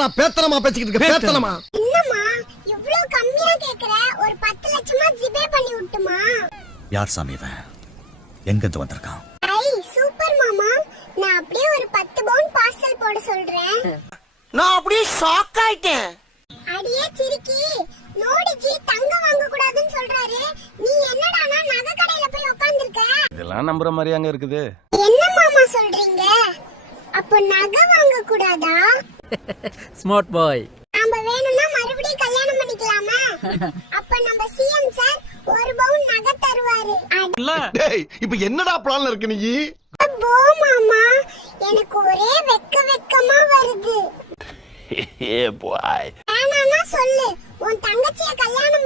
என்னடா பேத்தனமா பேசிக்கிட்டு இருக்க? பேத்தனமா என்னம்மா இவ்ளோ கம்மியா கேக்குற? ஒரு 10 லட்சமா ஜிபே பண்ணி விட்டுமா? யார் சாமி இவன்? எங்க இருந்து வந்திருக்கான்? ஐ சூப்பர் மாமா, நான் அப்படியே ஒரு 10 பவுன் பார்சல் போட சொல்றேன். நான் அப்படியே ஷாக் ஆயிட்டேன். அடியே சிரிக்கி, நோடிஜி தங்க வாங்க கூடாதுன்னு சொல்றாரு. நீ என்னடானா நகை கடையில போய் உட்கார்ந்திருக்க? இதெல்லாம் நம்புற மாதிரியாங்க இருக்குது. என்ன மாமா சொல்றீங்க? அப்ப நகை வாங்க கூடாதா? Smart boy. நாம வேணும்னா மறுபடியும் கல்யாணம் பண்ணிக்கலாமா? அப்ப நம்ம சிஎம் சார் 1 பவுன் நகை தருவாரு. டேய் இப்ப என்னடா பிளான்ல இருக்கு நீ? போ மாமா, எனக்கு ஒரே வெக்கமா வருது. ஏ பாய். வேணானா சொல்லு, உன் தங்கச்சிய கல்யாணம்